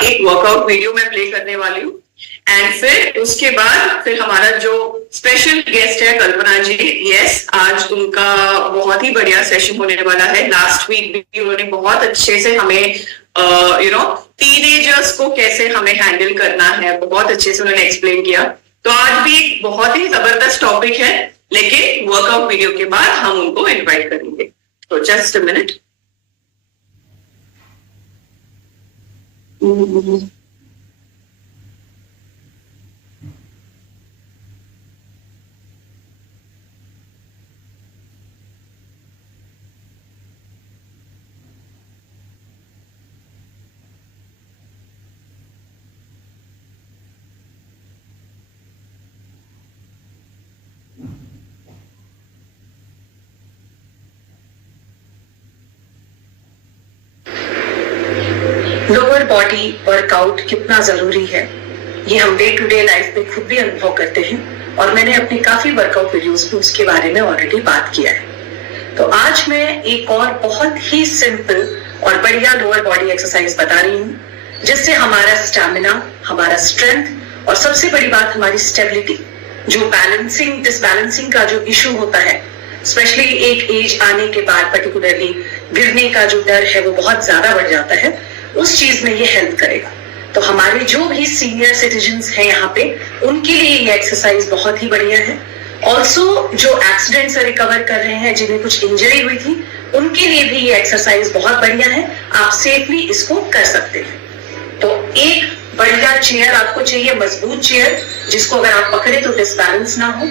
एक workout video मैं play करने वाली हूँ एंड फिर उसके बाद फिर हमारा जो स्पेशल गेस्ट है कल्पना जी, यस, आज उनका बहुत ही बढ़िया सेशन होने वाला है। लास्ट वीक भी उन्होंने बहुत अच्छे से हमें टीनेजर्स को कैसे हमें हैंडल करना है बहुत अच्छे से उन्होंने एक्सप्लेन किया। तो आज भी एक बहुत ही जबरदस्त टॉपिक है, लेकिन वर्कआउट वीडियो के बाद हम उनको इनवाइट करेंगे। तो just a minute. Lower body workout कितना जरूरी है ये हम डे टू डे लाइफ में खुद भी अनुभव करते हैं और मैंने अपने काफी वर्कआउट वीडियोस में उसके बारे में ऑलरेडी बात किया है। तो आज मैं एक और बहुत ही सिंपल और बढ़िया लोअर बॉडी एक्सरसाइज बता रही हूँ जिससे हमारा स्टैमिना, हमारा स्ट्रेंथ और सबसे बड़ी बात हमारी स्टेबिलिटी, जो बैलेंसिंग डिसबैलेंसिंग का जो इशू होता है स्पेशली एक एज आने के बाद पर्टिकुलरली गिरने का जो डर है वो बहुत ज्यादा बढ़ जाता है, उस चीज में ये हेल्प करेगा। तो हमारे जो भी सीनियर सिटीजन्स हैं यहाँ पे उनके लिए ये एक्सरसाइज बहुत ही बढ़िया है। ऑल्सो जो एक्सीडेंट से रिकवर कर रहे हैं, जिन्हें कुछ इंजरी हुई थी, उनके लिए भी ये एक्सरसाइज बहुत बढ़िया है। आप सेफली इसको कर सकते हैं। तो एक बढ़िया चेयर आपको चाहिए, मजबूत चेयर जिसको अगर आप पकड़े तो डिसबैलेंस ना हो।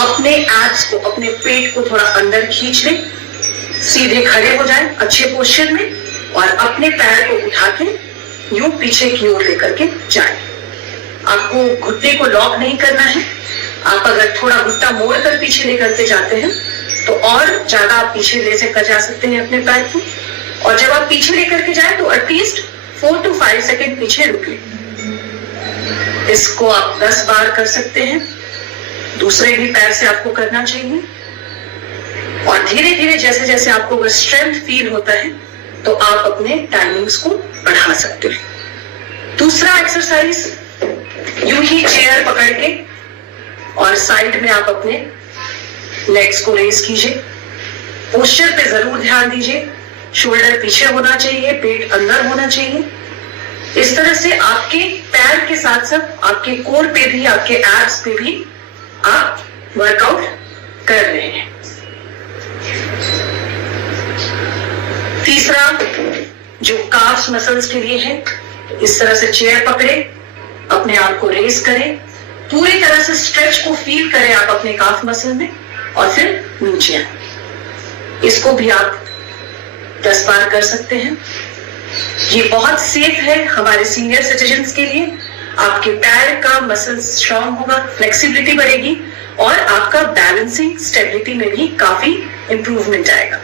अपने एब्स को, अपने पेट को थोड़ा अंदर खींच लें, सीधे खड़े हो जाएं अच्छे पोस्चर में और अपने पैर को उठा के यूं पीछे की ओर लेकर के जाएं। आपको घुटने को लॉक नहीं करना है। आप अगर थोड़ा घुटना मोड़ कर पीछे लेकर के जाते हैं तो और ज्यादा आप पीछे ले जा सकते हैं अपने पैर को। और जब आप पीछे लेकर के जाए तो एटलीस्ट 4 to 5 सेकेंड पीछे रुके। इसको आप 10 बार कर सकते हैं। दूसरे भी पैर से आपको करना चाहिए और धीरे धीरे जैसे जैसे आपको स्ट्रेंथ फील होता है तो आप अपने टाइमिंग्स को बढ़ा सकते हैं। दूसरा एक्सरसाइज, यूं ही चेयर पकड़ के और साइड में आप अपने लेग्स को रेज कीजिए। पोस्चर पे जरूर ध्यान दीजिए। शोल्डर पीछे होना चाहिए, पेट अंदर होना चाहिए। इस तरह से आपके पैर के साथ साथ आपके कोर पे भी, आपके एब्स पे भी आप वर्कआउट कर रहे हैं। तीसरा जो काफ मसल्स के लिए है, इस तरह से चेयर पकड़े, अपने आप को रेस करें, पूरी तरह से स्ट्रेच को फील करें आप अपने काफ मसल में और फिर नीचे आए। इसको भी आप 10 बार कर सकते हैं। ये बहुत सेफ है हमारे सीनियर सिटीजन्स के लिए। आपके पैर का मसल स्ट्रांग होगा, फ्लेक्सिबिलिटी बढ़ेगी और आपका बैलेंसिंग स्टेबिलिटी में भी काफी इंप्रूवमेंट आएगा।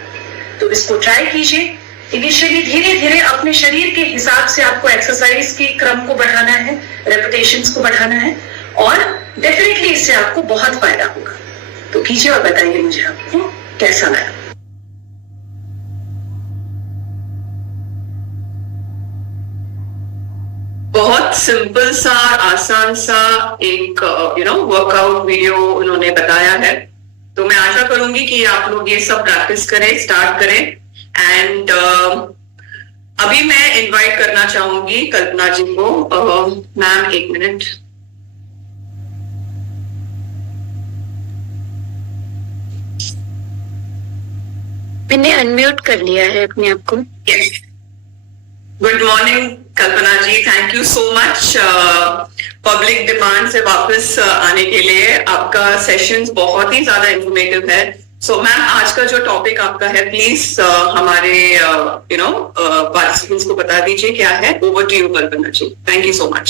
तो इसको ट्राई कीजिए। इनिशियली धीरे धीरे अपने शरीर के हिसाब से आपको एक्सरसाइज के क्रम को बढ़ाना है, रेपिटेशंस को बढ़ाना है और डेफिनेटली इससे आपको बहुत फायदा होगा। तो कीजिए और बताइए मुझे आपको कैसा लगा। बहुत सिंपल सा, आसान सा एक वर्कआउट वीडियो उन्होंने बताया है। तो मैं आशा करूंगी कि आप लोग ये सब प्रैक्टिस करें, स्टार्ट करें। एंड अभी मैं इनवाइट करना चाहूंगी कल्पना जी को। Ma'am, 1 minute. मैंने अनम्यूट कर लिया है अपने आप को। Good morning Kalpana ji, thank you so much public demand से वापस आने के लिए। आपका सेशंस बहुत ही ज्यादा इंफॉर्मेटिव है। सो मैम, आज का जो टॉपिक आपका है, प्लीज हमारे पार्टिसिपेंट्स को बता दीजिए क्या है। Over to you Kalpana ji, thank you so much.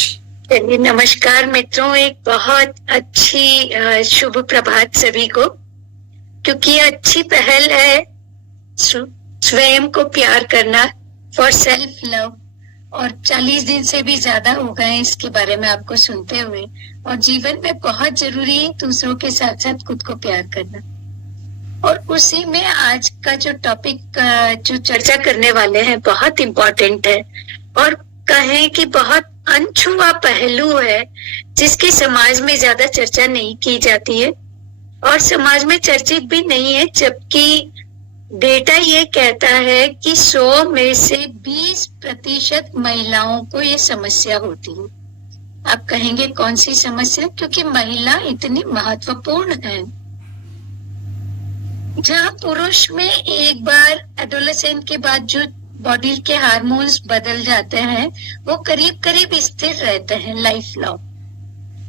चलिए, नमस्कार मित्रों, एक बहुत अच्छी शुभ प्रभात सभी को। क्योंकि अच्छी पहल है स्वयं को प्यार करना, फॉर सेल्फ लव, और 40 दिन से भी ज्यादा हो गए इसके बारे में आपको सुनते हुए। और जीवन में बहुत जरूरी है दूसरों के साथ साथ खुद को प्यार करना। और उसी में आज का जो टॉपिक जो चर्चा करने वाले हैं बहुत इम्पोर्टेंट है और कहें कि बहुत अनछुआ पहलू है जिसकी समाज में ज्यादा चर्चा नहीं की जाती है और समाज में चर्चित भी नहीं है, जबकि डेटा ये कहता है कि 100 में से 20% महिलाओं को ये समस्या होती है। आप कहेंगे कौन सी समस्या? क्योंकि महिला इतनी महत्वपूर्ण है। जहाँ पुरुष में एक बार एडोलेसेंट के बाद जो बॉडी के हार्मोन्स बदल जाते हैं वो करीब करीब स्थिर रहते हैं लाइफ लॉन्ग,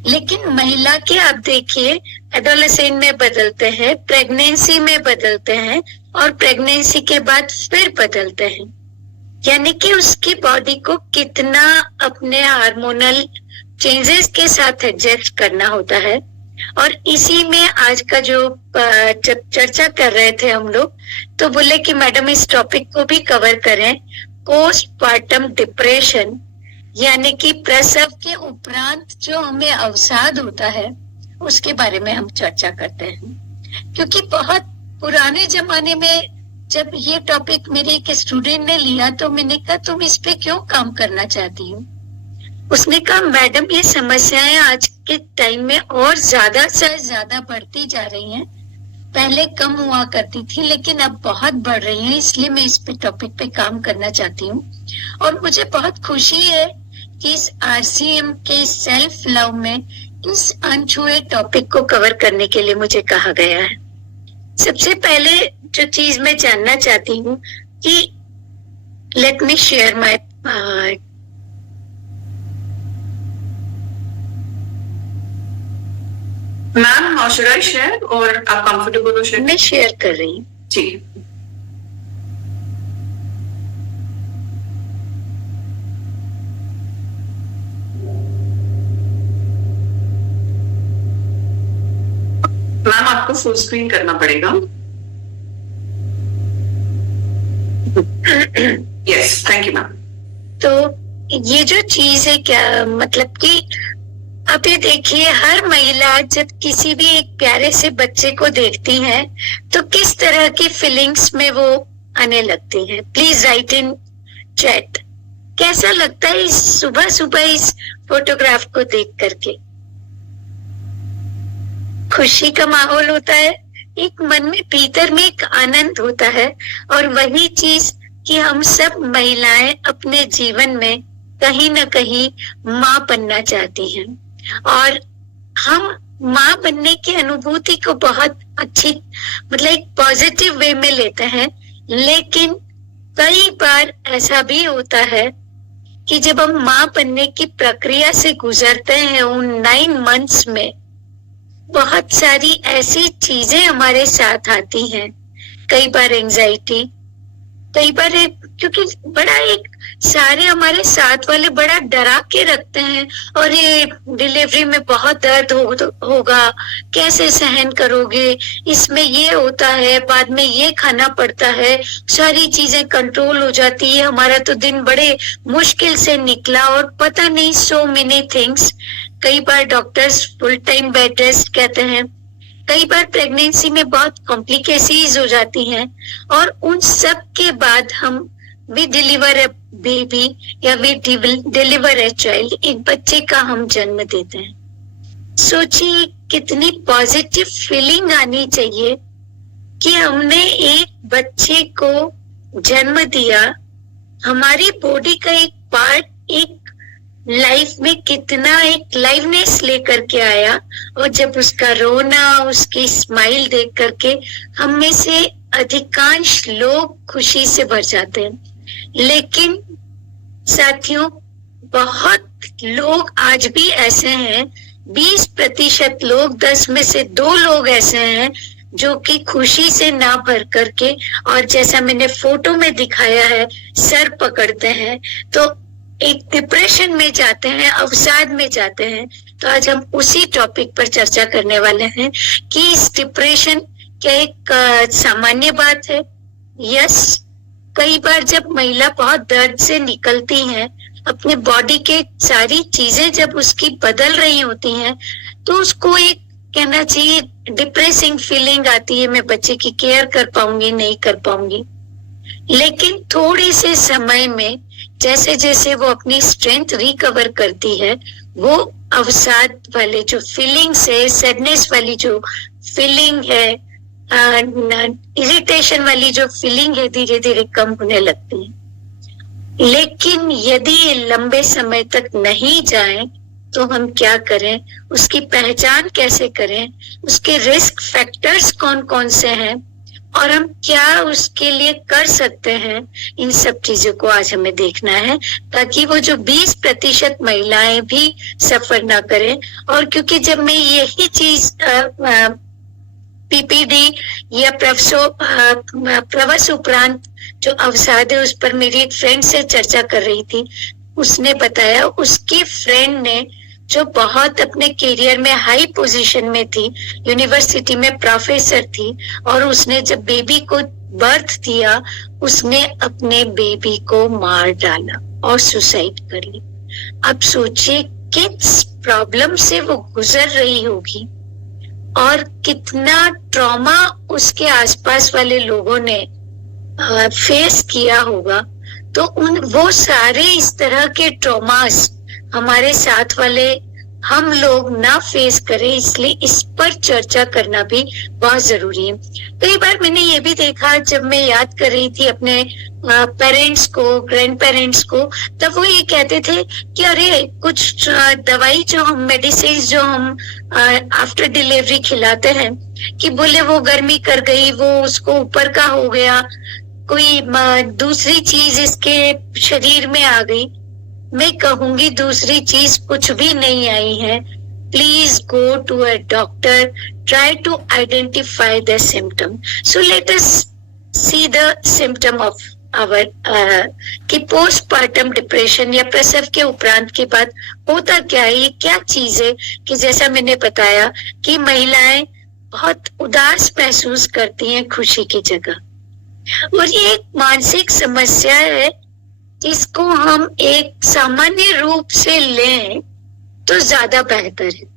लेकिन महिला के आप देखिए एडोलेसेंट में बदलते हैं, प्रेगनेंसी में बदलते हैं और प्रेगनेंसी के बाद फिर बदलते हैं। यानी कि उसकी बॉडी को कितना अपने हार्मोनल चेंजेस के साथ एडजस्ट करना होता है। और इसी में आज का जो जब चर्चा कर रहे थे हम लोग, तो बोले कि मैडम इस टॉपिक को भी कवर करें, पोस्टपार्टम डिप्रेशन, यानी कि प्रसव के उपरांत जो हमें अवसाद होता है उसके बारे में हम चर्चा करते हैं। क्योंकि बहुत पुराने जमाने में जब ये टॉपिक मेरे एक स्टूडेंट ने लिया तो मैंने कहा तुम इस पे क्यों काम करना चाहती हो? उसने कहा मैडम ये समस्याएं आज के टाइम में और ज्यादा से ज्यादा बढ़ती जा रही हैं, पहले कम हुआ करती थी लेकिन अब बहुत बढ़ रही हैं, इसलिए मैं इस पे टॉपिक पे काम करना चाहती हूँ। और मुझे बहुत खुशी है कि इस RCM के सेल्फ लव में इस अनछुए टॉपिक को कवर करने के लिए मुझे कहा गया है। सबसे पहले जो चीज मैं जानना चाहती हूँ कि let me share my ma'am, how should I share? और आप कंफर्टेबल हो शेयर? मैं शेयर कर रही हूँ जी। मैम आपको फुल स्क्रीन करना पड़ेगा। Yes, thank you ma'am. तो ये जो चीज है क्या मतलब कि अब ये देखिए, हर महिला जब किसी भी एक प्यारे से बच्चे को देखती है तो किस तरह की फीलिंग्स में वो आने लगती है। प्लीज राइट इन चैट, कैसा लगता है इस सुबह सुबह इस फोटोग्राफ को देख करके? खुशी का माहौल होता है, एक मन में भीतर में एक आनंद होता है। और वही चीज कि हम सब महिलाएं अपने जीवन में कहीं ना कहीं माँ बनना चाहती हैं और हम माँ बनने की अनुभूति को बहुत अच्छी मतलब एक पॉजिटिव वे में लेते हैं। लेकिन कई बार ऐसा भी होता है कि जब हम माँ बनने की प्रक्रिया से गुजरते हैं उन 9 मंथ्स में बहुत सारी ऐसी चीजें हमारे साथ आती हैं। कई बार एंजाइटी, कई बार क्योंकि बड़ा एक सारे हमारे साथ वाले बड़ा डरा के रखते हैं और ये डिलीवरी में बहुत दर्द होगा, कैसे सहन करोगे, इसमें ये होता है, बाद में ये खाना पड़ता है, सारी चीजें कंट्रोल हो जाती है, हमारा तो दिन बड़े मुश्किल से निकला और पता नहीं सो मेनी थिंग्स। कई बार doctors full time bed rest कहते हैं, कई बार प्रेगनेंसी में बहुत कॉम्प्लिकेशंस हो जाती हैं और उन सब के बाद हम वी डिलीवर अ बेबी या वी डिलीवर अ चाइल्ड, एक बच्चे का हम जन्म देते हैं। सोचिए कितनी पॉजिटिव फीलिंग आनी चाहिए कि हमने एक बच्चे को जन्म दिया, हमारी बॉडी का एक पार्ट एक लाइफ में कितना एक लाइवनेस लेकर के आया और जब उसका रोना, उसकी स्माइल देख करके हम में से अधिकांश लोग खुशी से भर जाते हैं। लेकिन साथियों, बहुत लोग आज भी ऐसे हैं, 20% लोग, 10 में से 2 लोग ऐसे हैं जो कि खुशी से ना भर करके और जैसा मैंने फोटो में दिखाया है सर पकड़ते हैं तो एक डिप्रेशन में जाते हैं, अवसाद में जाते हैं। तो आज हम उसी टॉपिक पर चर्चा करने वाले हैं कि इस डिप्रेशन क्या एक सामान्य बात है? यस, कई बार जब महिला बहुत दर्द से निकलती है, अपने बॉडी के सारी चीजें जब उसकी बदल रही होती हैं तो उसको एक कहना चाहिए डिप्रेसिंग फीलिंग आती है, मैं बच्चे की केयर कर पाऊंगी नहीं कर पाऊंगी। लेकिन थोड़े से समय में जैसे जैसे वो अपनी स्ट्रेंथ रिकवर करती है, वो अवसाद वाले जो फीलिंग्स है, सैडनेस वाली जो फीलिंग है, इरिटेशन वाली जो फीलिंग है, धीरे धीरे कम होने लगती है। लेकिन यदि ये लंबे समय तक नहीं जाए तो हम क्या करें, उसकी पहचान कैसे करें, उसके रिस्क फैक्टर्स कौन कौन से हैं और हम क्या उसके लिए कर सकते हैं, इन सब चीजों को आज हमें देखना है, ताकि वो जो 20% महिलाएं भी सफर ना करें। और क्योंकि जब मैं यही चीज पीपीडी या प्रवस उपरांत जो अवसाद है उस पर मेरी एक फ्रेंड से चर्चा कर रही थी, उसने बताया उसकी फ्रेंड ने जो बहुत अपने करियर में हाई पोजीशन में थी, यूनिवर्सिटी में प्रोफेसर थी, और उसने जब बेबी को बर्थ दिया उसने अपने बेबी को मार डाला और सुसाइड कर ली। अब सोचिए किस प्रॉब्लम से वो गुजर रही होगी और कितना ट्रॉमा उसके आसपास वाले लोगों ने फेस किया होगा। तो वो सारे इस तरह के ट्रॉमास हमारे साथ वाले हम लोग ना फेस करें, इसलिए इस पर चर्चा करना भी बहुत जरूरी है। कई बार मैंने ये भी देखा, जब मैं याद कर रही थी अपने पेरेंट्स को, ग्रैंड पेरेंट्स को, तब वो ये कहते थे कि अरे कुछ दवाई जो हम मेडिसिन जो हम आफ्टर डिलीवरी खिलाते हैं, कि बोले वो गर्मी कर गई, वो उसको ऊपर का हो गया, कोई दूसरी चीज इसके शरीर में आ गई। मैं कहूंगी दूसरी चीज कुछ भी नहीं आई है। Please go to a doctor, try to identify the symptom. So let us see the symptom of our कि पोस्टपार्टम डिप्रेशन या प्रसव के उपरांत के बाद होता क्या है, ये क्या चीज है कि जैसा मैंने बताया कि महिलाएं बहुत उदास महसूस करती हैं खुशी की जगह, और ये एक मानसिक समस्या है। इसको हम एक सामान्य रूप से लें तो ज्यादा बेहतर है।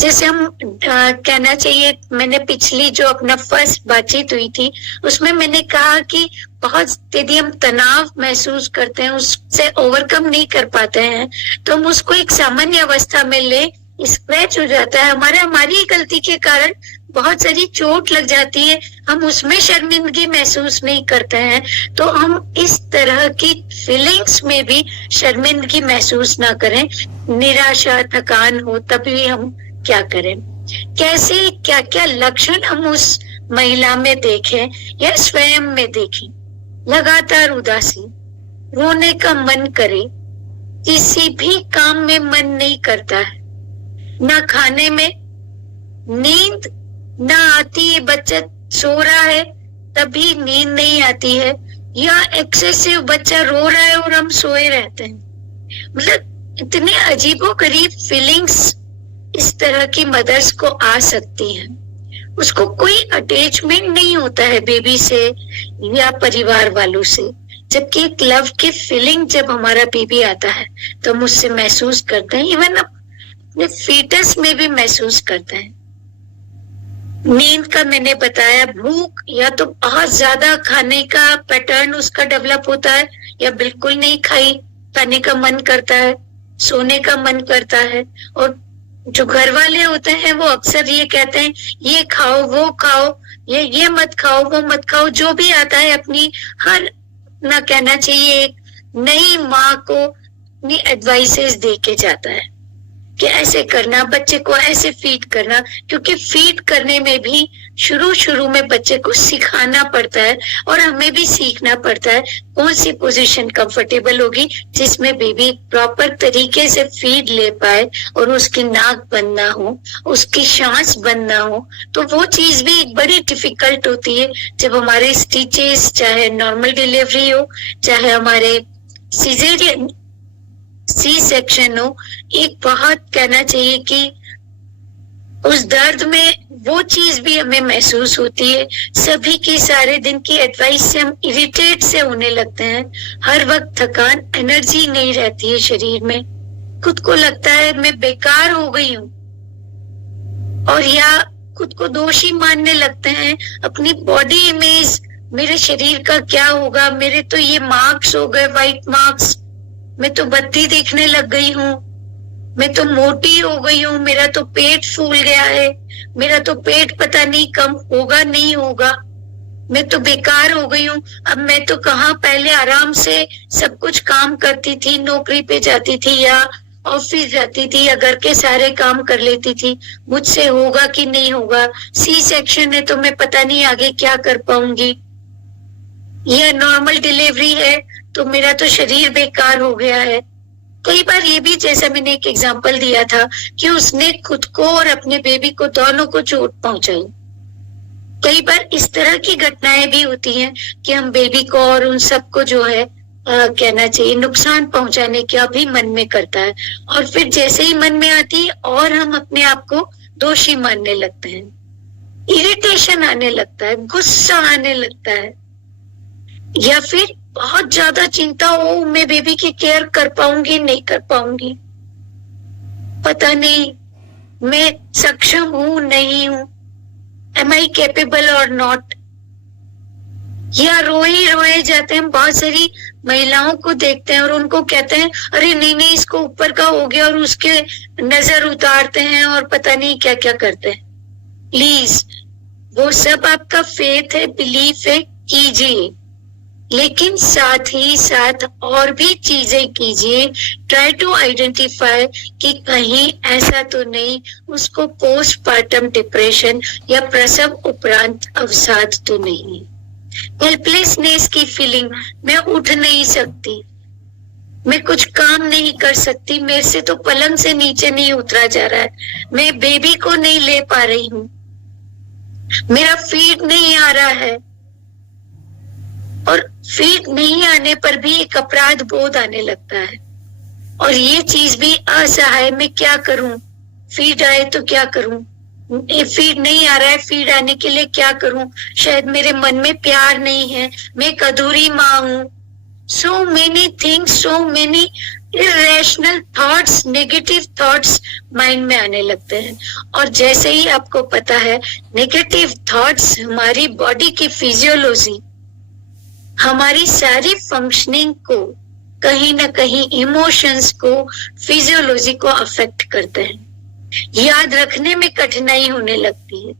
जैसे हम कहना चाहिए, मैंने पिछली जो अपना फर्स्ट बातचीत हुई थी उसमें मैंने कहा कि बहुत यदि हम तनाव महसूस करते हैं, उससे ओवरकम नहीं कर पाते हैं, तो हम उसको एक सामान्य अवस्था में ले, स्क्रैच हो जाता है हमारी गलती के कारण बहुत सारी चोट लग जाती है, हम उसमें शर्मिंदगी महसूस नहीं करते हैं, तो हम इस तरह की फीलिंग्स में भी शर्मिंदगी महसूस ना करें। निराशा, थकान हो तब भी हम क्या करें, कैसे क्या क्या लक्षण हम उस महिला में देखें या स्वयं में देखें। लगातार उदासी, रोने का मन करे, किसी भी काम में मन नहीं करता है, ना खाने में, नींद ना आती है, बच्चा सो रहा है तभी नींद नहीं आती है, या एक्सेसिव बच्चा रो रहा है और हम सोए रहते हैं। मतलब इतने अजीबोगरीब फीलिंग्स इस तरह की मदर्स को आ सकती हैं। उसको कोई अटैचमेंट नहीं होता है बेबी से या परिवार वालों से, जबकि एक लव की फीलिंग जब हमारा बेबी आता है तो हम उससे महसूस करते हैं, इवन अपने फीटस में भी महसूस करते हैं। नींद का मैंने बताया, भूख या तो बहुत ज्यादा खाने का पैटर्न उसका डेवलप होता है, या बिल्कुल नहीं खाने का मन करता है, सोने का मन करता है। और जो घर वाले होते हैं वो अक्सर ये कहते हैं ये खाओ वो खाओ, ये मत खाओ वो मत खाओ, जो भी आता है अपनी हर ना कहना चाहिए एक नई माँ को अपनी एडवाइसेस दे के जाता है कि ऐसे करना, बच्चे को ऐसे फीड करना, क्योंकि फीड करने में भी शुरू में बच्चे को सिखाना पड़ता है और हमें भी सीखना पड़ता है कौन सी पोजीशन कंफर्टेबल होगी जिसमें बेबी प्रॉपर तरीके से फीड ले पाए और उसकी नाक बंद ना हो, उसकी सांस बंद ना हो। तो वो चीज भी एक बड़ी डिफिकल्ट होती है जब हमारे स्टिचेस, चाहे नॉर्मल डिलीवरी हो चाहे हमारे सीजेरियन सी सेक्शन हो, एक बहुत कहना चाहिए कि उस दर्द में वो चीज भी हमें महसूस होती है। सभी की सारे दिन की एडवाइस से हम इरिटेट से होने लगते हैं, हर वक्त थकान, एनर्जी नहीं रहती है शरीर में, खुद को लगता है मैं बेकार हो गई हूँ, और या खुद को दोषी मानने लगते हैं, अपनी बॉडी इमेज मेरे शरीर का क्या होगा, मेरे तो ये मार्क्स हो गए, वाइट मार्क्स, मैं तो बत्ती देखने लग गई हूँ, मैं तो मोटी हो गई हूँ, मेरा तो पेट फूल गया है, मेरा तो पेट पता नहीं कम होगा नहीं होगा, मैं तो बेकार हो गई हूँ। अब मैं तो कहाँ, पहले आराम से सब कुछ काम करती थी, नौकरी पे जाती थी या ऑफिस जाती थी या घर के सारे काम कर लेती थी, मुझसे होगा कि नहीं होगा, सी सेक्शन है तो मैं पता नहीं आगे क्या कर पाऊंगी, यह नॉर्मल डिलीवरी है तो मेरा तो शरीर बेकार हो गया है। कई बार ये भी, जैसा मैंने एक एग्जांपल दिया था कि उसने खुद को और अपने बेबी को दोनों को चोट पहुंचाई। कई बार इस तरह की घटनाएं भी होती हैं कि हम बेबी को और उन सबको जो है कहना चाहिए नुकसान पहुंचाने का भी मन में करता है, और फिर जैसे ही मन में आती है और हम अपने आप को दोषी मानने लगते हैं, इरिटेशन आने लगता है, गुस्सा आने लगता है, या फिर बहुत ज्यादा चिंता हो, मैं बेबी की केयर कर पाऊंगी नहीं कर पाऊंगी, पता नहीं मैं सक्षम हूं नहीं हूं, एम आई कैपेबल और नॉट, या रोए जाते हैं। बहुत सारी महिलाओं को देखते हैं और उनको कहते हैं अरे नहीं इसको ऊपर का हो गया, और उसके नजर उतारते हैं और पता नहीं क्या क्या करते हैं। प्लीज, वो सब आपका फेथ है, बिलीफ है, कीजिए, लेकिन साथ ही साथ और भी चीजें कीजिए। ट्राई टू आइडेंटिफाई कि कहीं ऐसा तो नहीं उसको पोस्टपार्टम डिप्रेशन या प्रसव उपरांत अवसाद तो नहीं, हेल्पलेसनेस की फीलिंग, मैं उठ नहीं सकती, मैं कुछ काम नहीं कर सकती, मेरे से तो पलंग से नीचे नहीं उतरा जा रहा है, मैं बेबी को नहीं ले पा रही हूँ, मेरा फीड नहीं आ रहा है, और फीड नहीं आने पर भी एक अपराध बोध आने लगता है, और ये चीज भी असहाय, मैं क्या करूं, फीड आए तो क्या करूं, फीड नहीं आ रहा है, फीड आने के लिए क्या करूं, शायद मेरे मन में प्यार नहीं है, मैं एक अधूरी माँ हूं। सो many things, so many irrational thoughts, negative thoughts mind में आने लगते हैं, और जैसे ही आपको पता है नेगेटिव थॉट्स हमारी बॉडी की फिजियोलॉजी, हमारी सारी फंक्शनिंग को कहीं ना कहीं इमोशंस को, फिजियोलॉजी को अफेक्ट करते हैं, याद रखने में कठिनाई होने लगती है,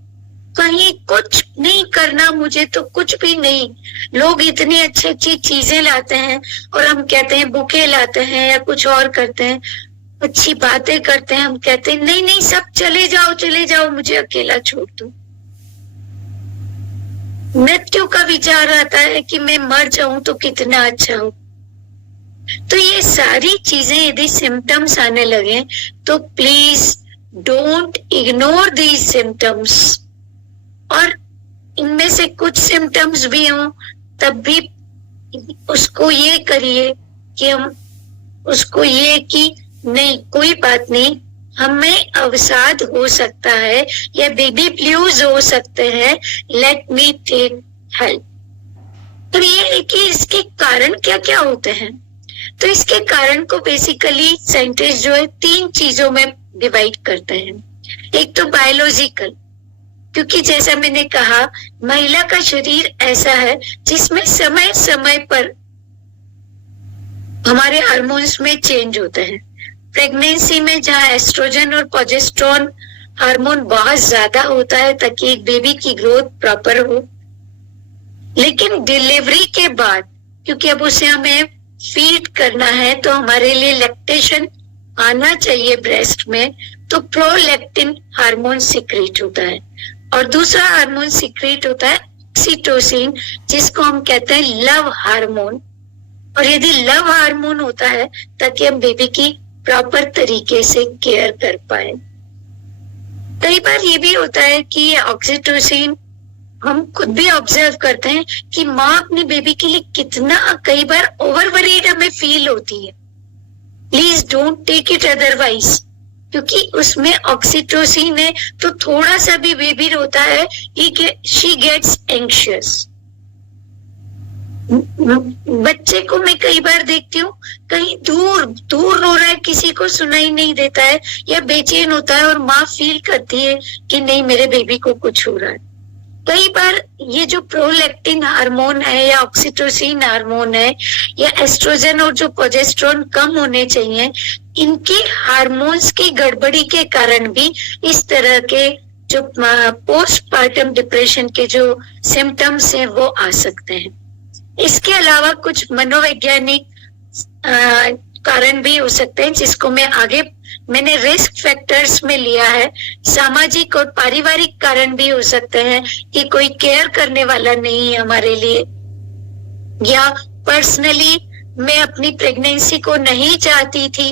कहीं कुछ नहीं करना मुझे तो कुछ भी नहीं, लोग इतनी अच्छी अच्छी चीजें लाते हैं और हम कहते हैं बुके लाते हैं या कुछ और करते हैं, अच्छी बातें करते हैं, हम कहते हैं नहीं सब चले जाओ, मुझे अकेला छोड़ दो। मृत्यु का विचार आता है कि मैं मर जाऊं तो कितना अच्छा हो। तो ये सारी चीजें यदि सिम्टम्स आने लगे तो please don't ignore these symptoms, और इनमें से कुछ सिम्टम्स भी हों तब भी उसको ये करिए कि हम उसको ये कि नहीं कोई बात नहीं, हमें अवसाद हो सकता है या बेबी ब्लूज हो सकते हैं, लेट मी टेक हेल्प। तो ये है कि इसके कारण क्या क्या होते हैं। तो इसके कारण को बेसिकली साइंटिस्ट जो है 3 चीजों में डिवाइड करते हैं। एक तो बायोलॉजिकल, क्योंकि जैसा मैंने कहा महिला का शरीर ऐसा है जिसमें समय समय पर हमारे हार्मोन्स में चेंज होते हैं। प्रेगनेंसी में जहाँ एस्ट्रोजन और प्रोजेस्टेरोन हार्मोन बहुत ज्यादा होता है ताकि एक बेबी की ग्रोथ प्रॉपर हो, लेकिन डिलीवरी के बाद क्योंकि अब उसे हमें फीड करना है तो हमारे लिए लैक्टेशन आना चाहिए ब्रेस्ट में, तो प्रोलैक्टिन हार्मोन सिक्रीट होता है, और दूसरा हार्मोन सिक्रीट होता है ऑक्सीटोसिन, जिसको हम कहते हैं लव हार्मोन। और यदि लव हार्मोन होता है ताकि हम बेबी की प्रॉपर तरीके से केयर कर पाए। कई बार ये भी होता है कि ऑक्सीटोसिन हम खुद भी ऑब्जर्व करते हैं कि माँ अपने बेबी के लिए कितना कई बार ओवर वरीड हमें फील होती है। Please don't take it otherwise, क्योंकि उसमें ऑक्सीटोसिन है तो थोड़ा सा भी बेबी रोता है शी गेट्स एंग्शियस। बच्चे को मैं कई बार देखती हूँ कहीं दूर दूर रो रहा है, किसी को सुनाई नहीं देता है, या बेचैन होता है और माँ फील करती है कि नहीं मेरे बेबी को कुछ हो रहा है। कई बार ये जो प्रोलैक्टिन हार्मोन है या ऑक्सीटोसिन हार्मोन है या एस्ट्रोजन और जो प्रोजेस्टेरोन कम होने चाहिए, इनके हार्मोन्स की गड़बड़ी के कारण भी इस तरह के जो पोस्टपार्टम डिप्रेशन के जो सिम्टम्स हैं वो आ सकते हैं। इसके अलावा कुछ मनोवैज्ञानिक कारण भी हो सकते हैं, जिसको मैंने रिस्क फैक्टर्स में लिया है। सामाजिक और पारिवारिक कारण भी हो सकते हैं कि कोई केयर करने वाला नहीं है हमारे लिए, या पर्सनली मैं अपनी प्रेगनेंसी को नहीं चाहती थी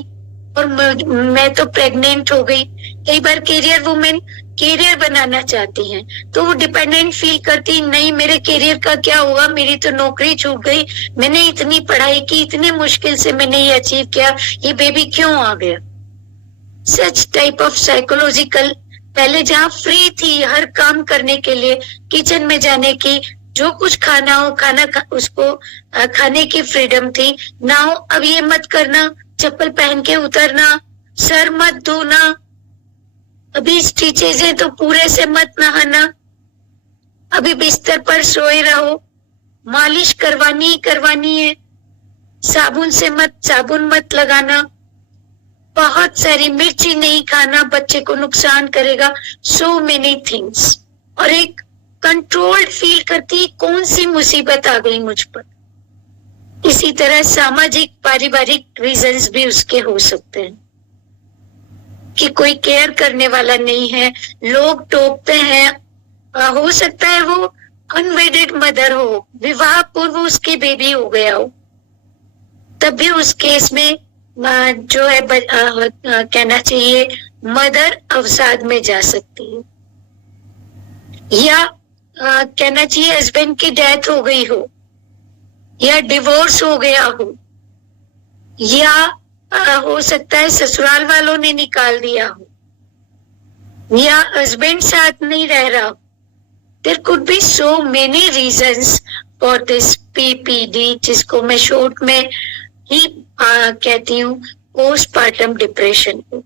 और मैं तो प्रेग्नेंट हो गई। कई बार कैरियर वुमेन कैरियर बनाना चाहती हैं तो वो डिपेंडेंट फील करती, नहीं मेरे कैरियर का क्या हुआ, मेरी तो नौकरी छूट गई, मैंने इतनी पढ़ाई की, इतनी मुश्किल से मैंने ये अचीव किया, ये बेबी क्यों आ गया। सच टाइप ऑफ साइकोलॉजिकल, पहले जहाँ फ्री थी हर काम करने के लिए, किचन में जाने की, जो कुछ खाना हो उसको खाने की फ्रीडम थी, नाउ अब ये मत करना, चप्पल पहन के उतरना, सर मत धोना, अभी स्टिचेज है तो पूरे से मत नहाना, अभी बिस्तर पर सोए रहो, मालिश करवानी है, साबुन मत लगाना, बहुत सारी मिर्ची नहीं खाना, बच्चे को नुकसान करेगा, सो मेनी थिंग्स। और एक कंट्रोल्ड फील करती, कौन सी मुसीबत आ गई मुझ पर। इसी तरह सामाजिक पारिवारिक रीजंस भी उसके हो सकते हैं कि कोई केयर करने वाला नहीं है, लोग टोकते हैं, हो सकता है वो अनवेडेड मदर हो, विवाह पूर्व उसके बेबी हो गया हो, तब भी उस केस में जो है कहना चाहिए मदर अवसाद में जा सकती है, या कहना चाहिए हस्बैंड की डेथ हो गई हो, या डिवोर्स हो गया हो, या हो सकता है ससुराल वालों ने निकाल दिया हो, या हस्बैंड साथ नहीं रह रहा हो। There could be so many reasons for this PPD, जिसको मैं शॉर्ट में ही कहती हूँ पोस्टपार्टम डिप्रेशन को।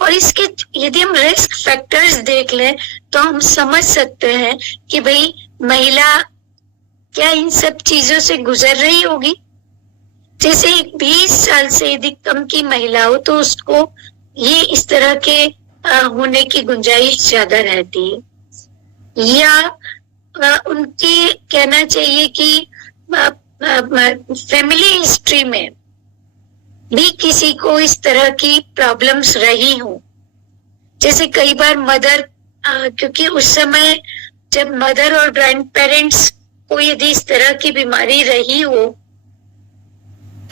और इसके यदि हम रिस्क फैक्टर्स देख लें तो हम समझ सकते हैं कि भाई महिला क्या इन सब चीजों से गुजर रही होगी। जैसे 20 साल से यदि कम की महिला हो तो उसको ये इस तरह के होने की गुंजाइश ज्यादा रहती है, या उनकी कहना चाहिए कि फैमिली हिस्ट्री में भी किसी को इस तरह की प्रॉब्लम्स रही हो। जैसे कई बार मदर, क्योंकि उस समय जब मदर और ग्रैंड पेरेंट्स को यदि इस तरह की बीमारी रही हो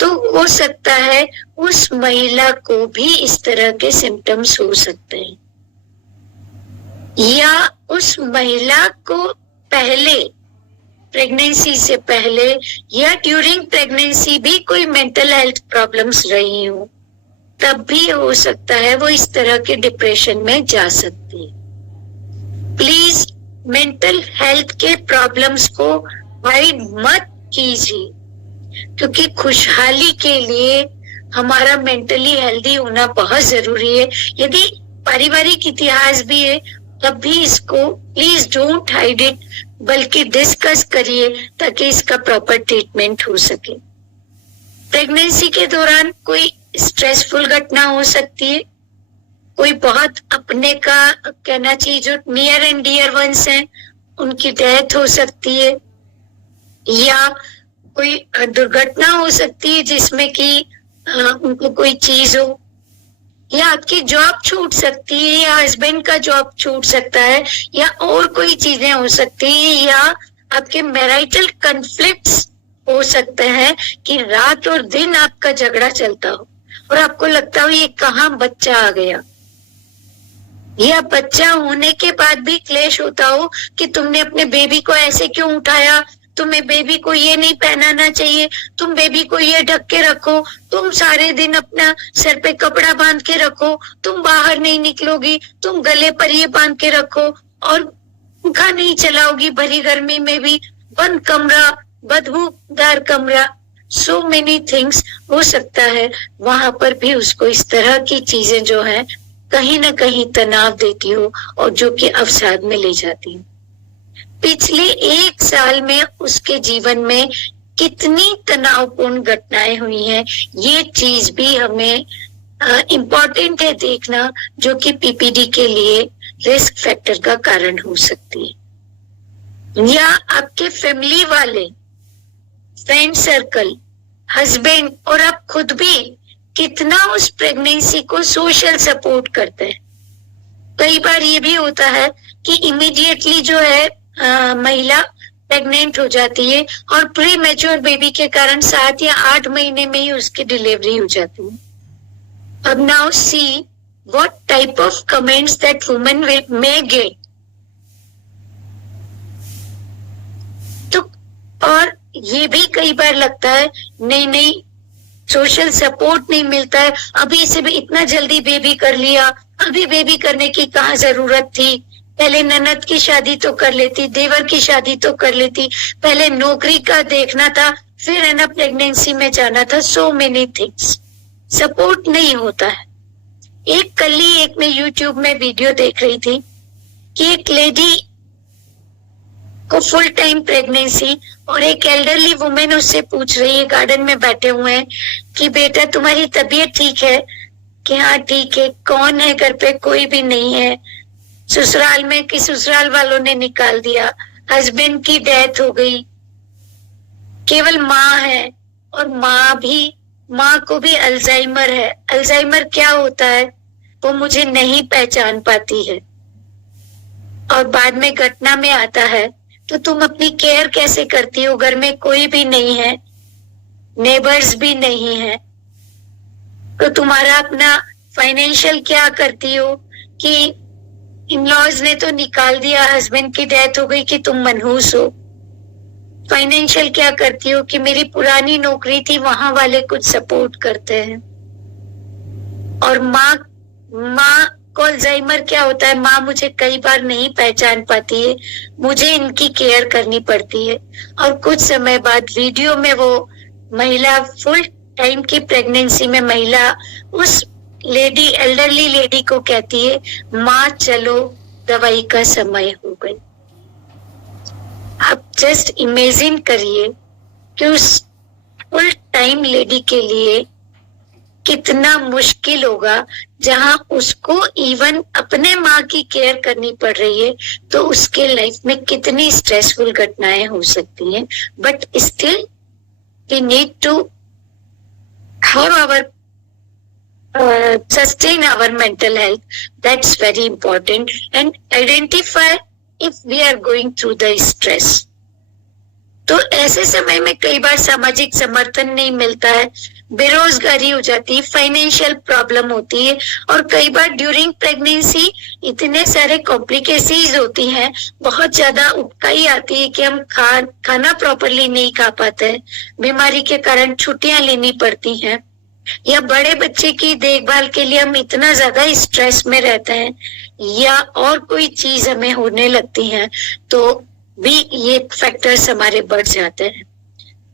तो हो सकता है उस महिला को भी इस तरह के सिम्टम्स हो सकते हैं, या उस महिला को पहले प्रेगनेंसी से पहले या ड्यूरिंग प्रेगनेंसी भी कोई मेंटल हेल्थ प्रॉब्लम्स रही हो, तब भी हो सकता है वो इस तरह के डिप्रेशन में जा सकती है। प्लीज मेंटल हेल्थ के प्रॉब्लम्स को हाइड मत कीजिए, क्योंकि खुशहाली के लिए हमारा मेंटली हेल्दी होना बहुत जरूरी है। यदि पारिवारिक इतिहास भी है तब भी इसको प्लीज डोंट हाइड इट, बल्कि डिस्कस करिए ताकि इसका प्रॉपर ट्रीटमेंट हो सके। प्रेगनेंसी के दौरान कोई स्ट्रेसफुल घटना हो सकती है, कोई बहुत अपने का कहना चाहिए जो नियर एंड डियर वंस हैं उनकी डेथ हो सकती है, या कोई दुर्घटना हो सकती है जिसमें कि उनको कोई चीज हो, या आपकी जॉब छूट सकती है, या हस्बैंड का जॉब छूट सकता है, या और कोई चीजें हो सकती है, या आपके मैरिटल कॉन्फ्लिक्ट्स हो सकते हैं कि रात और दिन आपका झगड़ा चलता हो और आपको लगता हो ये कहाँ बच्चा आ गया, या बच्चा होने के बाद भी क्लेश होता हो कि तुमने अपने बेबी को ऐसे क्यों उठाया, तुम्हें बेबी को ये नहीं पहनाना चाहिए, तुम बेबी को ये ढक के रखो, तुम सारे दिन अपना सर पे कपड़ा बांध के रखो, तुम बाहर नहीं निकलोगी, तुम गले पर ये बांध के रखो और पंखा नहीं चलाओगी भरी गर्मी में भी, बंद कमरा, बदबूदार कमरा, सो मेनी थिंग्स हो सकता है वहां पर भी उसको इस तरह की चीजें जो है कहीं ना कहीं तनाव देती हो और जो कि अवसाद में ले जाती हो। पिछले 1 साल में उसके जीवन में कितनी तनावपूर्ण घटनाएं हुई हैं, ये चीज भी हमें इम्पोर्टेंट है देखना, जो कि पीपीडी के लिए रिस्क फैक्टर का कारण हो सकती है। या आपके फैमिली वाले, फ्रेंड सर्कल, हस्बैंड और आप खुद भी कितना उस प्रेगनेंसी को सोशल सपोर्ट करते हैं। कई बार ये भी होता है कि इमीडिएटली जो है महिला प्रेग्नेंट हो जाती है और प्री मैच्योर बेबी के कारण 7 या 8 महीने में ही उसकी डिलीवरी हो जाती है। अब now see what type of comments that woman may get। तो और ये भी कई बार लगता है नहीं सोशल सपोर्ट नहीं मिलता है, अभी से भी इतना जल्दी बेबी कर लिया, अभी बेबी करने की कहाँ जरूरत थी, पहले ननद की शादी तो कर लेती, देवर की शादी तो कर लेती, पहले नौकरी का देखना था, फिर है ना प्रेगनेंसी में जाना था। सो मेनी थिंग्स, सपोर्ट नहीं होता है। कल ही एक मैं यूट्यूब में वीडियो देख रही थी कि एक लेडी को फुल टाइम प्रेगनेंसी और एक एल्डरली वुमेन उससे पूछ रही है, गार्डन में बैठे हुए हैं, कि बेटा तुम्हारी तबीयत ठीक है? कि हाँ ठीक है। कौन है घर पे? कोई भी नहीं है। ससुराल में कि ससुराल वालों ने निकाल दिया, हस्बैंड की डेथ हो गई, केवल माँ है, और माँ को भी अल्जाइमर है। अल्जाइमर क्या होता है वो मुझे नहीं पहचान पाती है, और बाद में घटना में आता है तो तुम अपनी केयर कैसे करती हो? घर में कोई भी नहीं है, नेबर्स भी नहीं है, तो तुम्हारा अपना फाइनेंशियल क्या करती हो कि इन-लॉज ने तो निकाल दिया, हस्बैंड की डेथ हो गई कि तुम मनहूस हो। फाइनेंशियल क्या करती हो कि मेरी पुरानी नौकरी थी, वहां वाले कुछ सपोर्ट करते हैं। और माँ को अल्जाइमर क्या होता है? माँ मुझे कई बार नहीं पहचान पाती है, मुझे इनकी केयर करनी पड़ती है। और कुछ समय बाद वीडियो में वो महिला, फुल टाइम की प्रेगनेंसी में महिला उस लेडी, एल्डरली लेडी को कहती है, माँ चलो दवाई का समय हो गई। आप जस्ट इमेजिन करिए कि उस फुल टाइम लेडी के लिए कितना मुश्किल होगा, जहां उसको इवन अपने माँ की केयर करनी पड़ रही है, तो उसके लाइफ में कितनी स्ट्रेसफुल घटनाएं हो सकती हैं। But still we need to have our sustain our mental health. That's very important, and identify if we are going through the stress. तो ऐसे समय में कई बार सामाजिक समर्थन नहीं मिलता है, बेरोजगारी हो जाती है, फाइनेंशियल प्रॉब्लम होती है, और कई बार ड्यूरिंग प्रेगनेंसी इतने सारे कॉम्प्लिकेशंस होती हैं, बहुत ज्यादा उबकाई आती है कि हम खाना प्रॉपरली नहीं खा पाते हैं, बीमारी के कारण छुट्टियां लेनी पड़ती हैं, या बड़े बच्चे की देखभाल के लिए हम इतना ज्यादा स्ट्रेस में रहते हैं, या और कोई चीज हमें होने लगती है, तो भी ये फैक्टर्स हमारे बढ़ जाते हैं।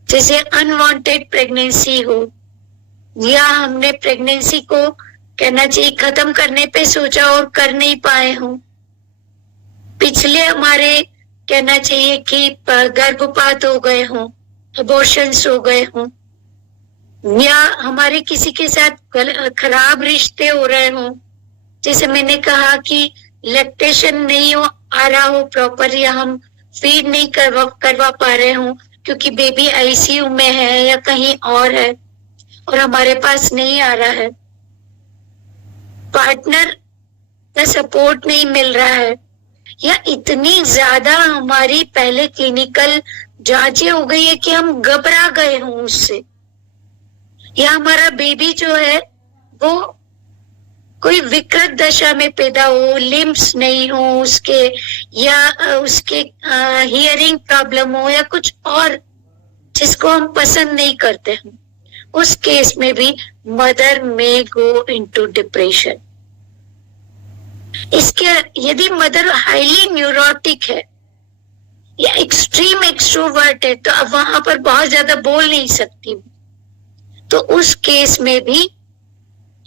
जैसे अनवांटेड प्रेगनेंसी हो, या हमने प्रेगनेंसी को कहना चाहिए खत्म करने पे सोचा और कर नहीं पाए हो, पिछले हमारे कहना चाहिए कि गर्भपात हो गए हो, अबॉर्शंस हो गए हो, या हमारे किसी के साथ खराब रिश्ते हो रहे हो, जैसे मैंने कहा कि लैक्टेशन नहीं आ रहा हो प्रॉपर, या हम फीड नहीं करवा पा रहे हो क्योंकि बेबी आईसीयू में है या कहीं और है और हमारे पास नहीं आ रहा है, पार्टनर का सपोर्ट नहीं मिल रहा है, या इतनी ज्यादा हमारी पहले क्लिनिकल जांचें हो गई है कि हम घबरा गए हों उससे, या हमारा बेबी जो है वो कोई विकृत दशा में पैदा हो, लिम्स नहीं हो उसके, या उसके हियरिंग प्रॉब्लम हो, या कुछ और जिसको हम पसंद नहीं करते हैं, उस केस में भी मदर में गो इनटू डिप्रेशन। इसके यदि मदर हाईली न्यूरोटिक है या एक्सट्रीम एक्सट्रोवर्ट है, तो अब वहां पर बहुत ज्यादा बोल नहीं सकती, तो उस केस में भी,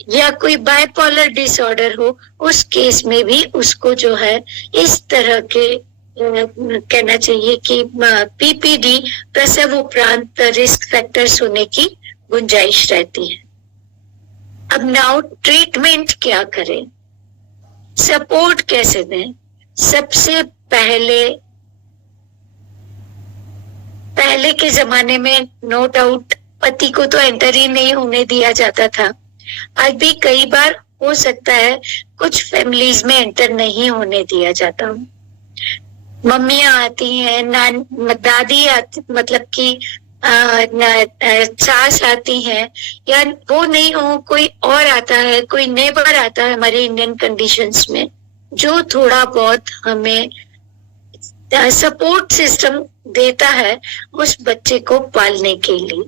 या कोई बाइपोलर डिसऑर्डर हो, उस केस में भी उसको जो है इस तरह के कहना चाहिए कि पीपीडी प्रसव उपरांत रिस्क फैक्टर्स होने की गुंजाइश रहती है। अब नाउ ट्रीटमेंट क्या करें, सपोर्ट कैसे दें? सबसे पहले के जमाने में नो डाउट पति को तो एंटर ही नहीं होने दिया जाता था। आज भी कई बार हो सकता है कुछ फैमिलीज में एंटर नहीं होने दिया जाता। मम्मियां आती हैं, दादी आती, मतलब कि सास आती हैं, या वो नहीं हो कोई और आता है, कोई नेबर आता है हमारे इंडियन कंडीशंस में, जो थोड़ा बहुत हमें सपोर्ट सिस्टम देता है उस बच्चे को पालने के लिए।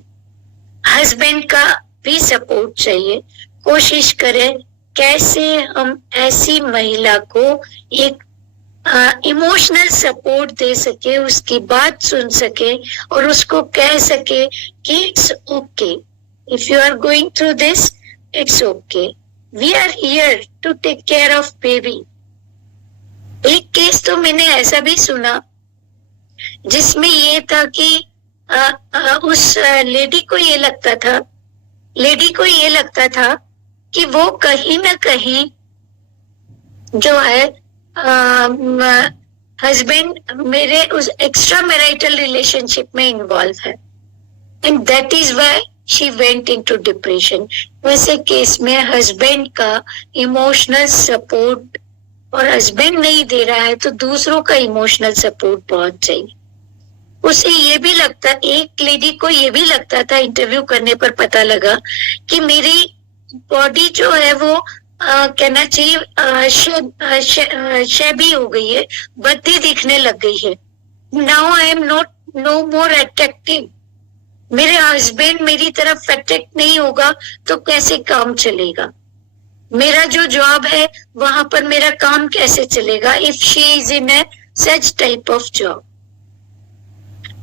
हस्बैंड का भी सपोर्ट चाहिए। कोशिश करें कैसे हम ऐसी महिला को एक इमोशनल सपोर्ट दे सके, उसकी बात सुन सके और उसको कह सके कि it's okay, if you are going through this, it's okay, we are here to take care of baby. एक केस तो मैंने ऐसा भी सुना जिसमें ये था कि उस लेडी को ये लगता था कि वो कहीं ना कहीं जो है हस्बैंड मेरे उस एक्स्ट्रा मैरिटल रिलेशनशिप में इन्वॉल्व है, and that is why she went into depression. वैसे केस में हस्बैंड का इमोशनल सपोर्ट, और हस्बैंड नहीं दे रहा है तो दूसरों का इमोशनल सपोर्ट बहुत चाहिए। उसे ये भी लगता, एक लेडी को ये भी लगता था, इंटरव्यू करने पर पता लगा कि मेरी बॉडी जो है वो कहना चाहिए शैबी हो गई है, बद्दी दिखने लग गई है। Now I am no more attractive. मेरे हस्बैंड मेरी तरफ अट्रैक्ट नहीं होगा तो कैसे काम चलेगा? मेरा जो जॉब है वहां पर मेरा काम कैसे चलेगा if she is in A such type of job?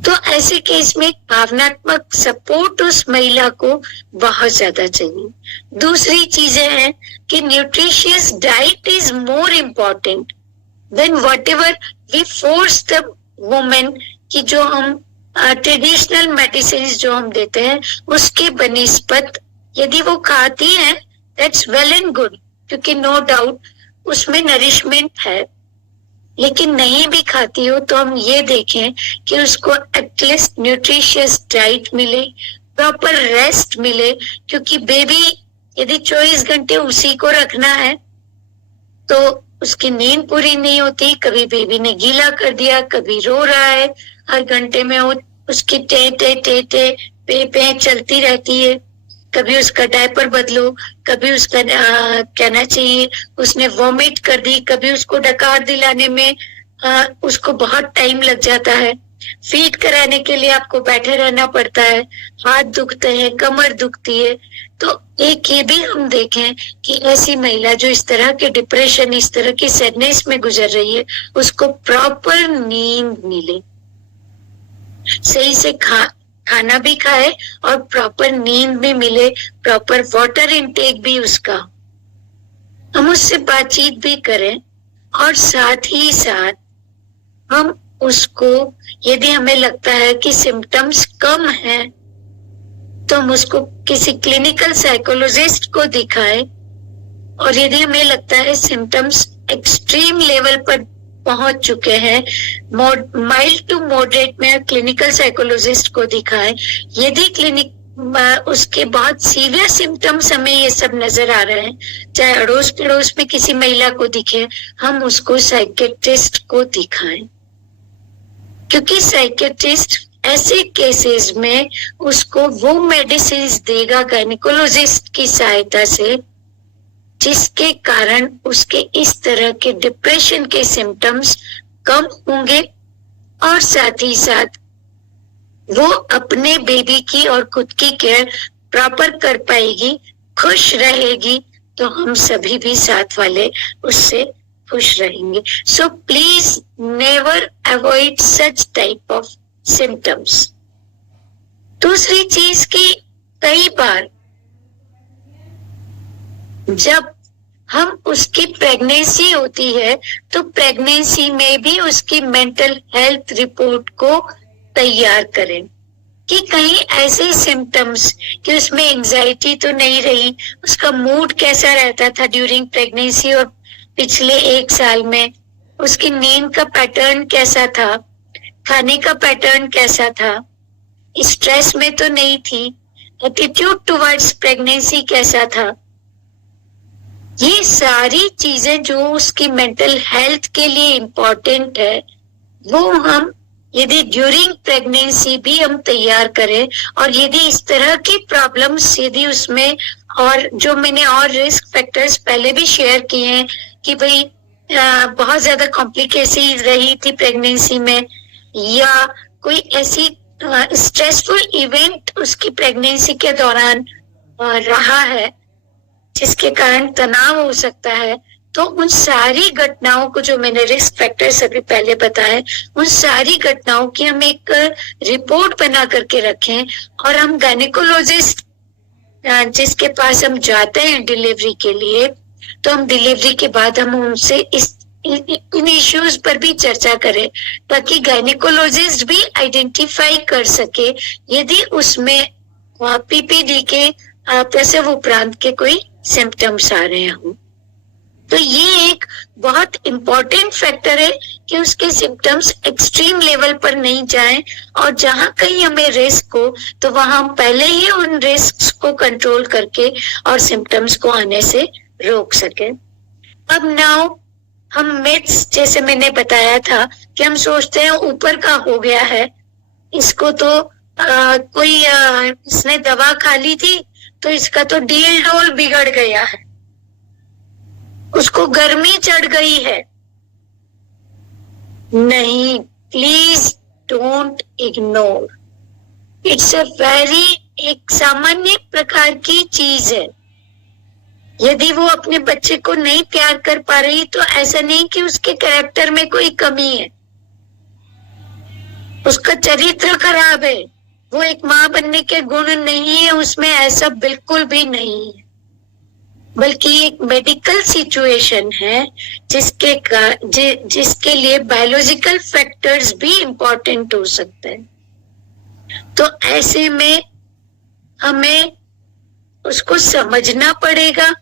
तो ऐसे केस में भावनात्मक सपोर्ट उस महिला को बहुत ज्यादा चाहिए। दूसरी चीजें हैं कि nutritious diet is more important than whatever we force the women, कि जो हम ट्रेडिशनल मेडिसिन जो हम देते हैं उसके बनिस्पत यदि वो खाती हैं दैट्स वेल एंड गुड, क्योंकि नो डाउट उसमें नरिशमेंट है। लेकिन नहीं भी खाती हो तो हम ये देखें कि उसको एटलीस्ट न्यूट्रिशियस डाइट मिले, प्रॉपर रेस्ट मिले, क्योंकि बेबी यदि 24 घंटे उसी को रखना है तो उसकी नींद पूरी नहीं होती। कभी बेबी ने गीला कर दिया, कभी रो रहा है, हर घंटे में उसकी टे टे टे टे पे पे चलती रहती है। कभी उसका डायपर बदलो, कभी उसका कहना चाहिए उसने वॉमिट कर दी, कभी उसको डकार दिलाने में उसको बहुत टाइम लग जाता है। फीड कराने के लिए आपको बैठे रहना पड़ता है, हाथ दुखते हैं, कमर दुखती है। तो एक ये भी हम देखें कि ऐसी महिला जो इस तरह के डिप्रेशन, इस तरह की सैडनेस में गुजर रही है, उसको प्रॉपर नींद मिले, सही से खाना भी खाए और प्रॉपर नींद भी मिले, प्रॉपर वाटर इनटेक भी उसका, हम उससे बातचीत भी करें। और साथ ही साथ हम उसको, यदि हमें लगता है कि सिम्टम्स कम हैं तो हम उसको किसी क्लिनिकल साइकोलॉजिस्ट को दिखाएं, और यदि हमें लगता है सिम्टम्स एक्सट्रीम लेवल पर पहुंच चुके हैं, माइल्ड टू मॉडरेट में क्लिनिकल साइकोलॉजिस्ट को दिखाएं। यदि उसके बाद सीवियर सिम्टम्स हमें ये सब नजर आ रहे हैं, चाहे अड़ोस पड़ोस में किसी महिला को दिखे, हम उसको साइकेट्रिस्ट को दिखाएं, क्योंकि साइकेट्रिस्ट ऐसे केसेस में उसको वो मेडिसिन देगा गायनेकोलॉजिस्ट की सहायता से जिसके कारण उसके इस तरह के डिप्रेशन के सिम्टम्स कम होंगे, और साथ ही साथ वो अपने बेबी की और खुद की केयर प्रॉपर कर पाएगी, खुश रहेगी, तो हम सभी भी साथ वाले उससे खुश रहेंगे। So please never avoid such type of symptoms. दूसरी चीज की, कई बार जब हम उसकी प्रेगनेंसी होती है तो प्रेगनेंसी में भी उसकी मेंटल हेल्थ रिपोर्ट को तैयार करें कि कहीं ऐसे सिम्टम्स कि उसमें एंजाइटी तो नहीं रही, उसका मूड कैसा रहता था ड्यूरिंग प्रेगनेंसी और पिछले 1 साल में, उसकी नींद का पैटर्न कैसा था, खाने का पैटर्न कैसा था, स्ट्रेस में तो नहीं थी, एटीट्यूड टुवर्ड्स प्रेगनेंसी कैसा था। ये सारी चीजें जो उसकी मेंटल हेल्थ के लिए इम्पोर्टेंट है वो हम यदि ड्यूरिंग प्रेगनेंसी भी हम तैयार करें, और यदि इस तरह की प्रॉब्लम्स यदि उसमें, और जो मैंने और रिस्क फैक्टर्स पहले भी शेयर किए हैं कि भाई बहुत ज्यादा कॉम्प्लिकेशन रही थी प्रेगनेंसी में, या कोई ऐसी स्ट्रेसफुल इवेंट उसकी प्रेगनेंसी के दौरान रहा है जिसके कारण तनाव हो सकता है, तो उन सारी घटनाओं को जो मैंने रिस्क फैक्टर्स अभी पहले बताए, उन सारी घटनाओं की हम एक रिपोर्ट बना करके रखें, और हम गायनेकोलॉजिस्ट जिसके पास हम जाते हैं डिलीवरी के लिए, तो हम डिलीवरी के बाद हम उनसे इन इश्यूज पर भी चर्चा करें ताकि गायनेकोलॉजिस्ट भी आइडेंटिफाई कर सके यदि उसमें पीपीडी के प्रसव उपरांत के कोई सिम्टम्स आ रहे हों। तो ये एक बहुत इम्पोर्टेंट फैक्टर है कि उसके सिम्टम्स एक्सट्रीम लेवल पर नहीं जाएं, और जहां कहीं हमें रिस्क हो तो वहां हम पहले ही उन रिस्क को कंट्रोल करके और सिम्टम्स को आने से रोक सके। अब नाउ हम मिथ्स, जैसे मैंने बताया था कि हम सोचते हैं ऊपर का हो गया है, इसको तो कोई इसने दवा खा ली थी तो इसका तो डील डोल बिगड़ गया है, उसको गर्मी चढ़ गई है। नहीं, please don't ignore, it's a very एक सामान्य प्रकार की चीज है। यदि वो अपने बच्चे को नहीं प्यार कर पा रही तो ऐसा नहीं कि उसके कैरेक्टर में कोई कमी है, उसका चरित्र खराब है, वो एक माँ बनने के गुण नहीं है उसमें, ऐसा बिल्कुल भी नहीं है, बल्कि एक मेडिकल सिचुएशन है जिसके लिए बायोलॉजिकल फैक्टर्स भी इंपॉर्टेंट हो सकते हैं। तो ऐसे में हमें उसको समझना पड़ेगा,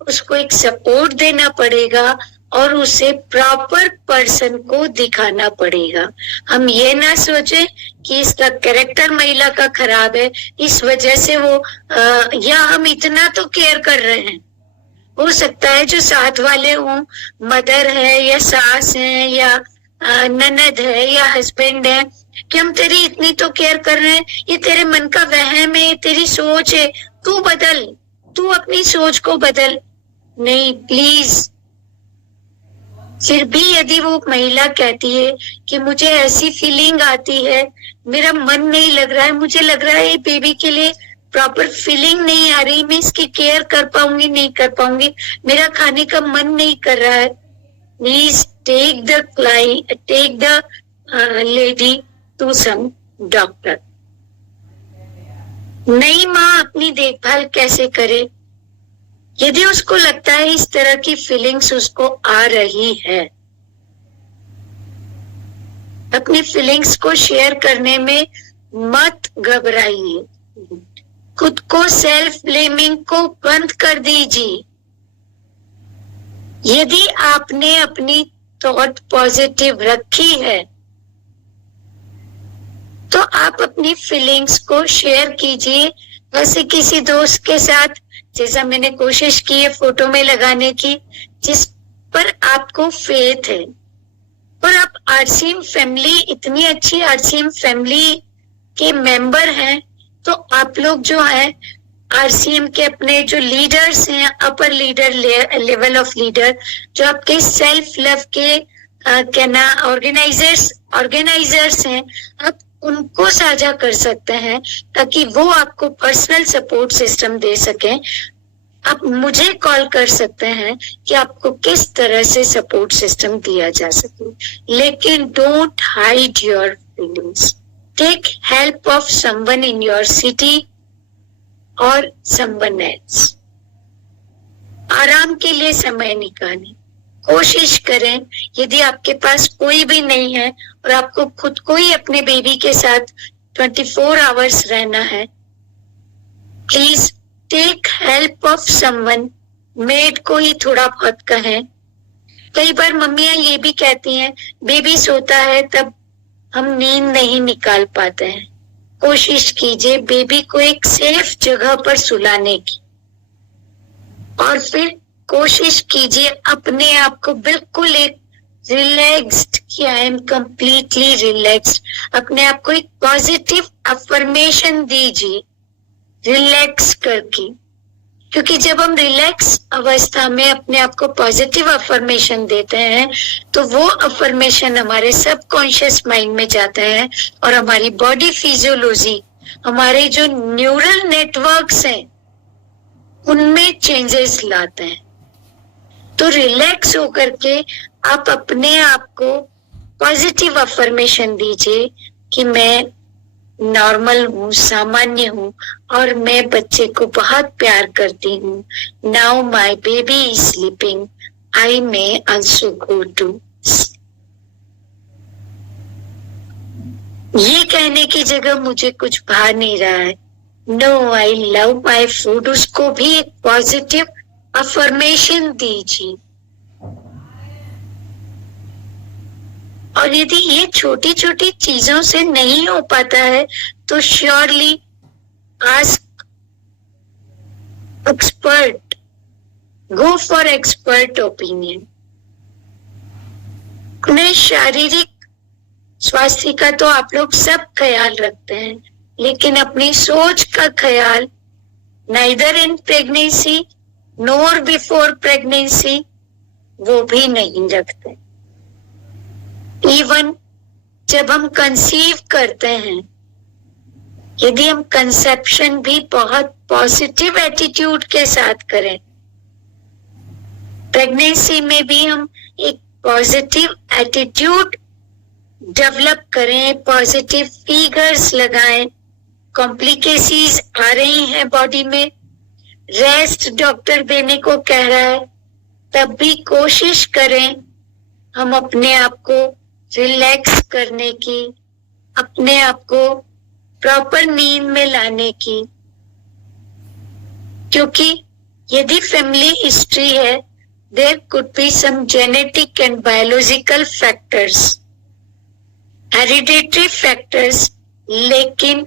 उसको एक सपोर्ट देना पड़ेगा और उसे प्रॉपर पर्सन को दिखाना पड़ेगा। हम ये ना सोचे कि इसका कैरेक्टर महिला का खराब है इस वजह से वो या हम इतना तो केयर कर रहे हैं। हो सकता है जो साथ वाले हों, मदर है या सास है या ननद है या हस्बैंड है, कि हम तेरी इतनी तो केयर कर रहे हैं, ये तेरे मन का वहम है, तेरी सोच है, तू बदल, तू अपनी सोच को बदल। नहीं, प्लीज। फिर भी यदि वो महिला कहती है कि मुझे ऐसी फीलिंग आती है, मेरा मन नहीं लग रहा है, मुझे लग रहा है बेबी के लिए प्रॉपर फीलिंग नहीं आ रही, मैं इसकी केयर कर पाऊंगी नहीं कर पाऊंगी, मेरा खाने का मन नहीं कर रहा है, please take the lady to some doctor. नई माँ अपनी देखभाल कैसे करे? यदि उसको लगता है इस तरह की फीलिंग्स उसको आ रही है, अपनी फीलिंग्स को शेयर करने में मत घबराइए, खुद को सेल्फ ब्लेमिंग को बंद कर दीजिए। यदि आपने अपनी थॉट पॉजिटिव रखी है तो आप अपनी फीलिंग्स को शेयर कीजिए, वैसे किसी दोस्त के साथ, जैसा मैंने कोशिश की है फोटो में लगाने की, जिस पर आपको फेथ है। और आप आरसीएम फैमिली, इतनी अच्छी आरसीएम फैमिली के मेंबर हैं, तो आप लोग जो है आरसीएम के अपने जो लीडर्स हैं, अपर लीडर लेवल ऑफ लीडर, जो आपके सेल्फ लव के कहना ऑर्गेनाइजर्स हैं, आप उनको साझा कर सकते हैं ताकि वो आपको पर्सनल सपोर्ट सिस्टम दे सकें। आप मुझे कॉल कर सकते हैं कि आपको किस तरह से सपोर्ट सिस्टम दिया जा सके, लेकिन don't hide your feelings. Take help of someone in your city और समवन एल्स। आराम के लिए समय निकालें। कोशिश करें, यदि आपके पास कोई भी नहीं है और आपको खुद को ही अपने बेबी के साथ 24 आवर्स रहना है, please take help of someone. Maid को ही थोड़ा बहुत कहें। कई बार मम्मियां ये भी कहती हैं बेबी सोता है तब हम नींद नहीं निकाल पाते हैं। कोशिश कीजिए बेबी को एक सेफ जगह पर सुलाने की, और फिर कोशिश कीजिए अपने आप को बिल्कुल एक रिलैक्स्ड कि आई एम कंप्लीटली रिलैक्स्ड। अपने आप को एक पॉजिटिव अफर्मेशन दीजिए रिलैक्स करके, क्योंकि जब हम रिलैक्स अवस्था में अपने आप को पॉजिटिव अफर्मेशन देते हैं तो वो अफर्मेशन हमारे सबकॉन्शियस माइंड में जाता है और हमारी बॉडी फिजियोलॉजी, हमारे जो न्यूरल नेटवर्क्स हैं उनमें चेंजेस लाते हैं। तो रिलैक्स होकर के आप अपने आप को पॉजिटिव अफर्मेशन दीजिए कि मैं नॉर्मल हूँ, सामान्य हूँ और मैं बच्चे को बहुत प्यार करती हूँ। Now my baby is sleeping, I may also go to. ये कहने की जगह मुझे कुछ भा नहीं रहा है, no I love my food, उसको भी एक पॉजिटिव अफर्मेशन दीजिए। और यदि ये छोटी छोटी चीजों से नहीं हो पाता है तो surely ask expert, go for expert opinion. अपने शारीरिक स्वास्थ्य का तो आप लोग सब ख्याल रखते हैं, लेकिन अपनी सोच का ख्याल neither in pregnancy NOR before pregnancy वो भी नहीं रखते। इवन जब हम कंसीव करते हैं, यदि हम कंसेप्शन भी बहुत पॉजिटिव एटीट्यूड के साथ करें, प्रेगनेंसी में भी हम एक पॉजिटिव एटीट्यूड डेवलप करें, पॉजिटिव फिगर्स लगाएं, कॉम्प्लिकेशंस आ रही हैं बॉडी में, रेस्ट डॉक्टर देने को कह रहा है, तब भी कोशिश करें हम अपने आप को रिलैक्स करने की, अपने आप को प्रॉपर नींद में लाने की। क्योंकि यदि फैमिली हिस्ट्री है, there could be some genetic and biological factors, hereditary factors, लेकिन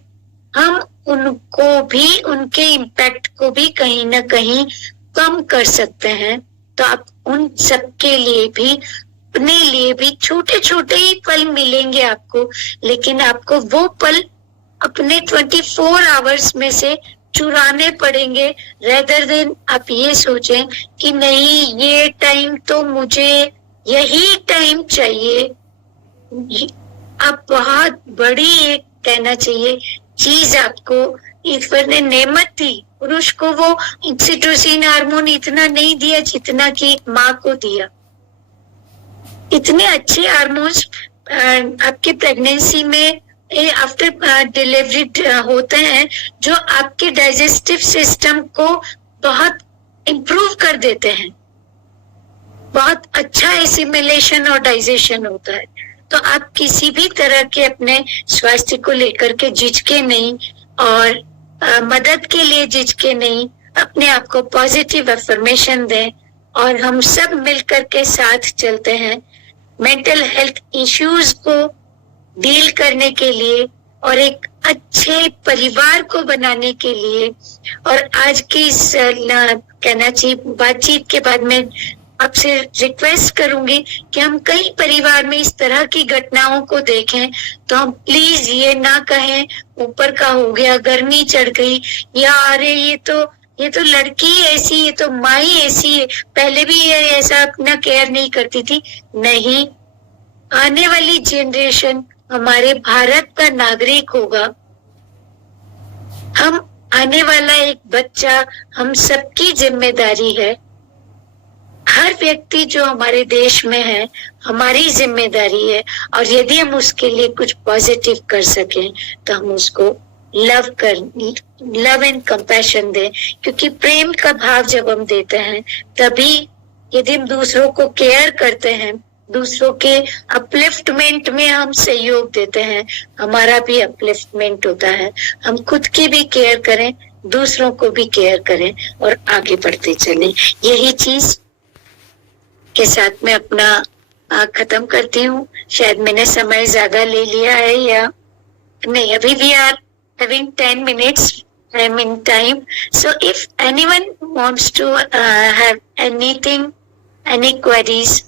हम उनको भी, उनके इम्पैक्ट को भी कहीं ना कहीं कम कर सकते हैं। तो आप उन सबके लिए भी, अपने लिए भी छोटे छोटे ही पल मिलेंगे आपको, लेकिन आपको वो पल अपने 24 आवर्स में से चुराने पड़ेंगे, रेदर देन आप ये सोचें कि नहीं ये टाइम तो मुझे यही टाइम चाहिए। आप बहुत बड़ी एक कहना चाहिए चीज आपको ईश्वर ने नेमत दी, पुरुष को वो ऑक्सीटोसिन हार्मोन इतना नहीं दिया जितना कि माँ को दिया। इतने अच्छे हार्मोन्स आपके प्रेगनेंसी में आफ्टर डिलीवरी होते हैं जो आपके डाइजेस्टिव सिस्टम को बहुत इम्प्रूव कर देते हैं। बहुत अच्छा एसिमिलेशन और डाइजेशन होता है। तो आप किसी भी तरह के अपने स्वास्थ्य को लेकर के झिझके नहीं और मदद के लिए झिझके नहीं, अपने आप को पॉजिटिव अफर्मेशन दें और हम सब मिलकर के साथ चलते हैं मेंटल हेल्थ इश्यूज को डील करने के लिए और एक अच्छे परिवार को बनाने के लिए। और आज की इस कहना चाहिए बातचीत के बाद में आपसे रिक्वेस्ट करूंगी कि हम कई परिवार में इस तरह की घटनाओं को देखें, तो हम प्लीज ये ना कहें ऊपर का हो गया, गर्मी चढ़ गई, या अरे ये तो लड़की ऐसी, ये तो माई ऐसी है, पहले भी ये ऐसा अपना केयर नहीं करती थी। नहीं, आने वाली जनरेशन हमारे भारत का नागरिक होगा। हम आने वाला एक बच्चा हम सबकी जिम्मेदारी है। हर व्यक्ति जो हमारे देश में है हमारी जिम्मेदारी है, और यदि हम उसके लिए कुछ पॉजिटिव कर सकें तो हम उसको लव एंड कंपैशन दें, क्योंकि प्रेम का भाव जब हम देते हैं तभी यदि हम दूसरों को केयर करते हैं, दूसरों के अपलिफ्टमेंट में हम सहयोग देते हैं, हमारा भी अपलिफ्टमेंट होता है। हम खुद की भी केयर करें, दूसरों को भी केयर करें और आगे बढ़ते चलें। यही चीज के साथ मैं अपना खत्म करती हूँ। शायद मैंने समय ज्यादा ले लिया है या नहीं, अभी we are having 10 minutes I'm in time. So if anyone wants to have anything, any queries,